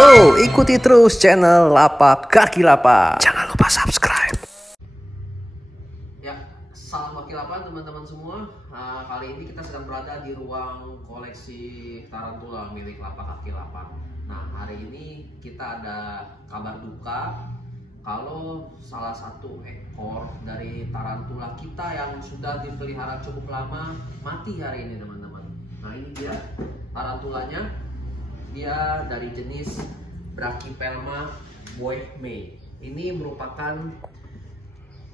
Yo, ikuti terus channel Lapak Kaki Lapak. Jangan lupa subscribe. Ya, salam Kaki Lapak teman-teman semua. Kali ini kita sedang berada di ruang koleksi tarantula milik Lapak Kaki Lapak. Nah, hari ini kita ada kabar duka kalau salah satu ekor dari tarantula kita yang sudah dipelihara cukup lama mati hari ini, teman-teman. Nah, ini dia tarantulanya. Dia dari jenis Brachypelma boehmei. Ini merupakan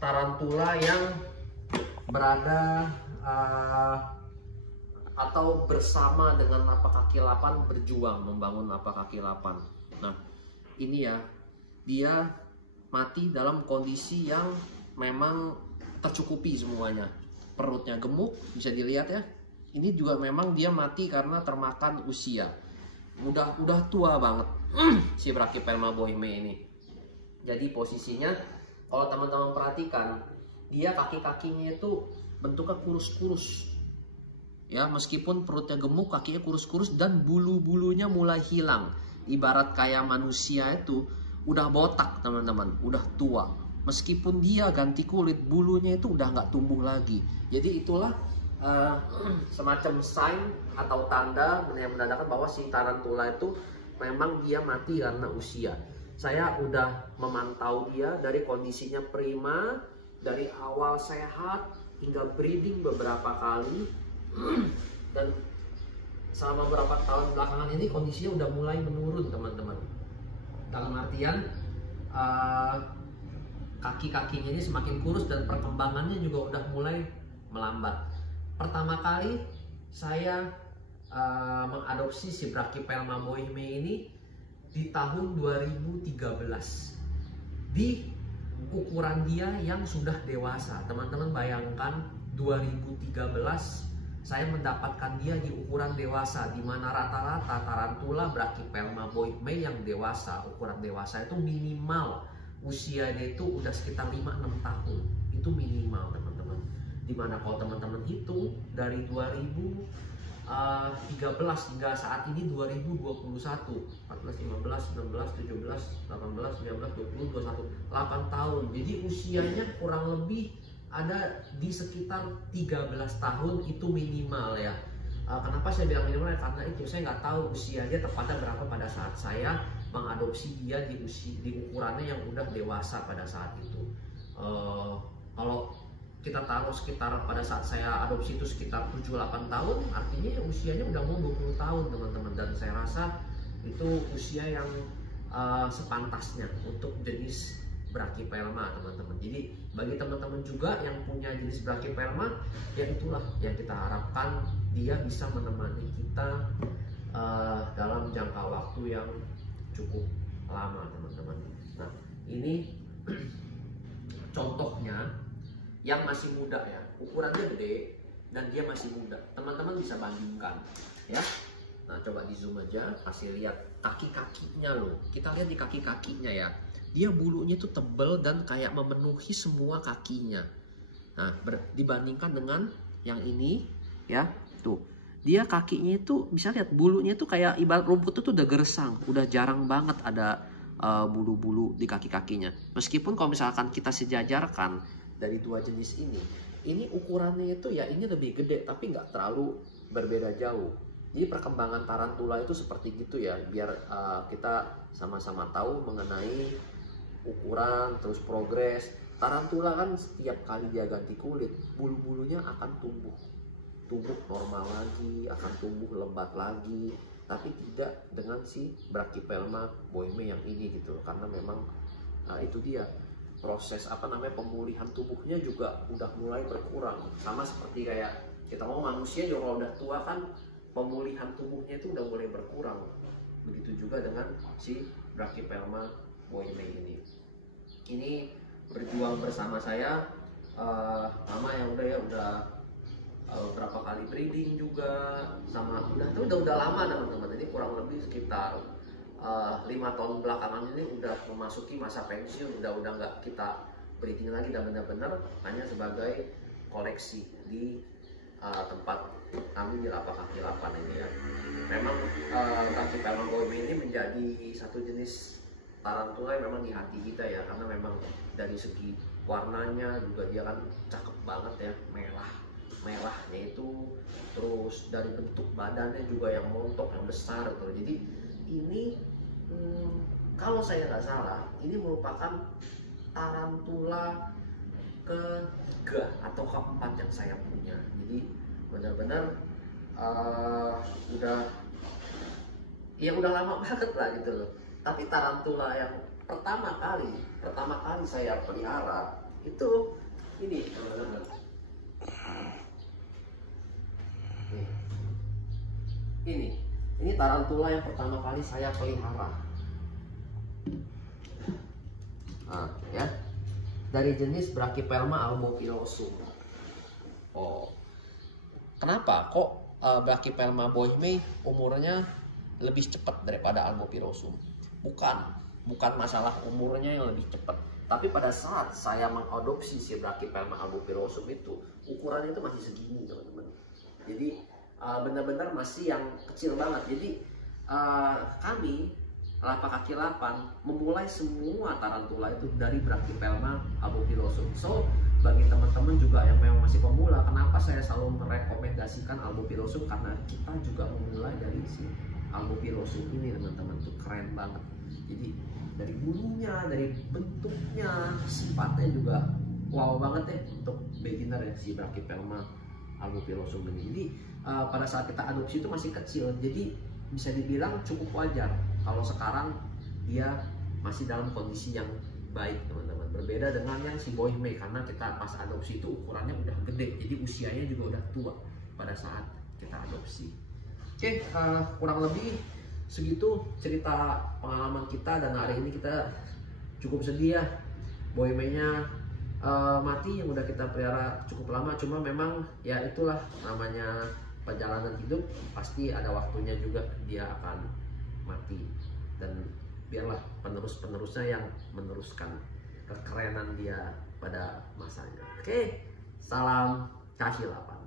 tarantula yang berada atau bersama dengan Lapak Kaki Lapak berjuang membangun Lapak Kaki Lapak. Nah, ini ya, dia mati dalam kondisi yang memang tercukupi semuanya. Perutnya gemuk, bisa dilihat ya. Ini juga memang dia mati karena termakan usia. Udah tua banget si Brachypelma boehmei ini. Jadi posisinya kalau teman-teman perhatikan, dia kaki-kakinya itu bentuknya kurus-kurus. Ya, meskipun perutnya gemuk, kakinya kurus-kurus dan bulu-bulunya mulai hilang. Ibarat kayak manusia itu udah botak, teman-teman, udah tua. Meskipun dia ganti kulit, bulunya itu udah nggak tumbuh lagi. Jadi itulah semacam sign atau tanda yang menandakan bahwa si tarantula itu memang dia mati karena usia. Saya udah memantau dia dari kondisinya prima, dari awal sehat hingga breeding beberapa kali, dan selama beberapa tahun belakangan ini kondisinya udah mulai menurun, teman-teman. Dalam artian kaki-kakinya ini semakin kurus dan perkembangannya juga udah mulai melambat. Pertama kali saya mengadopsi si Brachypelma boehmei ini di tahun 2013 di ukuran dia yang sudah dewasa. Teman-teman bayangkan 2013 saya mendapatkan dia di ukuran dewasa, di mana rata-rata tarantula Brachypelma boehmei yang dewasa, ukuran dewasa itu minimal usianya itu udah sekitar 5-6 tahun. Itu minimal, teman-teman. Dimana kalau teman-teman hitung dari 2013 hingga saat ini 2021, 14, 15, 16, 17, 18, 19, 20, 21, 8 tahun. Jadi usianya kurang lebih ada di sekitar 13 tahun itu minimal ya. Kenapa saya bilang minimal ya? Karena itu saya nggak tahu usianya tepatnya berapa pada saat saya mengadopsi dia di ukurannya yang udah dewasa pada saat itu. Kalau kita taruh sekitar pada saat saya adopsi itu sekitar 7-8 tahun, artinya usianya udah mau 20 tahun, teman-teman. Dan saya rasa itu usia yang sepantasnya untuk jenis Brachypelma, teman-teman. Jadi bagi teman-teman juga yang punya jenis Brachypelma, ya itulah yang kita harapkan, dia bisa menemani kita dalam jangka waktu yang cukup lama, teman-teman. Nah, ini contohnya yang masih muda ya, ukurannya gede dan dia masih muda. Teman-teman bisa bandingkan ya. Nah, coba di zoom aja, kasih lihat kaki-kakinya loh. Kita lihat di kaki-kakinya ya, dia bulunya itu tebal dan kayak memenuhi semua kakinya. Nah, dibandingkan dengan yang ini ya, tuh dia kakinya itu bisa lihat bulunya itu kayak ibarat rumput itu udah gersang, udah jarang banget ada bulu-bulu di kaki-kakinya. Meskipun kalau misalkan kita sejajarkan dari dua jenis ini ukurannya itu ya ini lebih gede tapi nggak terlalu berbeda jauh. Jadi perkembangan tarantula itu seperti gitu ya, biar kita sama-sama tahu mengenai ukuran terus progres. Tarantula kan setiap kali dia ganti kulit, bulu-bulunya akan tumbuh normal lagi, akan tumbuh lebat lagi, tapi tidak dengan si Brachypelma boehmei yang ini gitu, karena memang itu dia proses pemulihan tubuhnya juga udah mulai berkurang. Sama seperti kayak kita mau manusia juga kalau udah tua kan pemulihan tubuhnya itu udah mulai berkurang. Begitu juga dengan si Brachypelma boehmei ini. Ini berjuang bersama saya lama ya, udah berapa kali breeding juga sama udah lama, teman-teman. Ini kurang lebih sekitar 5 tahun belakangan ini udah memasuki masa pensiun, udah nggak kita breeding lagi dan benar-benar hanya sebagai koleksi di tempat kami di Lapak Kaki 8 ini ya. Memang Brachypelma bohemia ini menjadi satu jenis tarantula yang memang di hati kita ya, karena memang dari segi warnanya juga dia kan cakep banget ya, merahnya itu, terus dari bentuk badannya juga yang montok, yang besar gitu. Jadi ini kalau saya nggak salah ini merupakan tarantula ketiga atau keempat yang saya punya. Jadi benar-benar udah lama banget lah gitu loh. Tapi tarantula yang pertama kali saya pelihara itu ini teman-teman. Ini tarantula yang pertama kali saya pelihara. Ya, dari jenis Brachypelma albopilosum. Oh, kenapa kok Brachypelma bohemia umurnya lebih cepat daripada albopilosum? Bukan masalah umurnya yang lebih cepat, tapi pada saat saya mengadopsi si Brachypelma albopilosum itu ukurannya itu masih segini teman-teman. Jadi benar-benar masih yang kecil banget. Jadi kami Lapak Kaki 8 memulai semua tarantula itu dari Brachypelma albopilosum. So bagi teman-teman juga yang memang masih pemula, kenapa saya selalu merekomendasikan albopilosum? Karena kita juga memulai dari si albopilosum ini teman-teman, tuh keren banget. Jadi dari bulunya, dari bentuknya, sifatnya juga wow banget ya untuk beginner ya si Brachypelma albopilosum ini. Jadi pada saat kita adopsi itu masih kecil, jadi bisa dibilang cukup wajar kalau sekarang dia masih dalam kondisi yang baik teman-teman. Berbeda dengan yang si bohemia, karena kita pas adopsi itu ukurannya udah gede, jadi usianya juga udah tua pada saat kita adopsi. Oke, kurang lebih segitu cerita pengalaman kita, dan hari ini kita cukup sedih ya bohemianya mati yang udah kita pelihara cukup lama. Cuma memang ya itulah namanya perjalanan hidup, pasti ada waktunya juga dia akan mati, dan biarlah penerusnya yang meneruskan kekerenan dia pada masanya. Oke, salam Kaki 8.